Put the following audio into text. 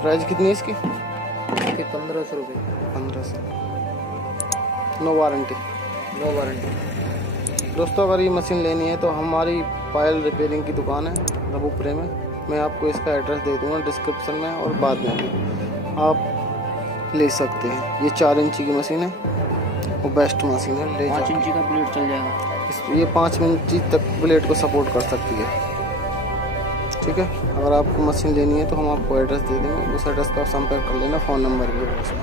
Price कितनी है इसकी? 1500 रुपये। 1500। No warranty? No warranty. दोस्तों अगर ये मशीन लेनी है तो हमारी पायल रिपेयरिंग की दुकान है रबूपुरे में। मैं आपको इसका एड्रेस दे दूँगा डिस्क्रिप्शन में और बाद में भी आप ले सकते हैं। ये 4 इंची की मशीन है, वो बेस्ट मशीन है। ले 5 इंची का ब्लेड चल जाएगा। ये 5 इंची तक ब्लेड को सपोर्ट कर सकती है। ठीक है, अगर आपको मशीन लेनी है तो हम आपको एड्रेस दे देंगे, उस एड्रेस का संपर्क कर लेना। फ़ोन नंबर भी होगा उसमें।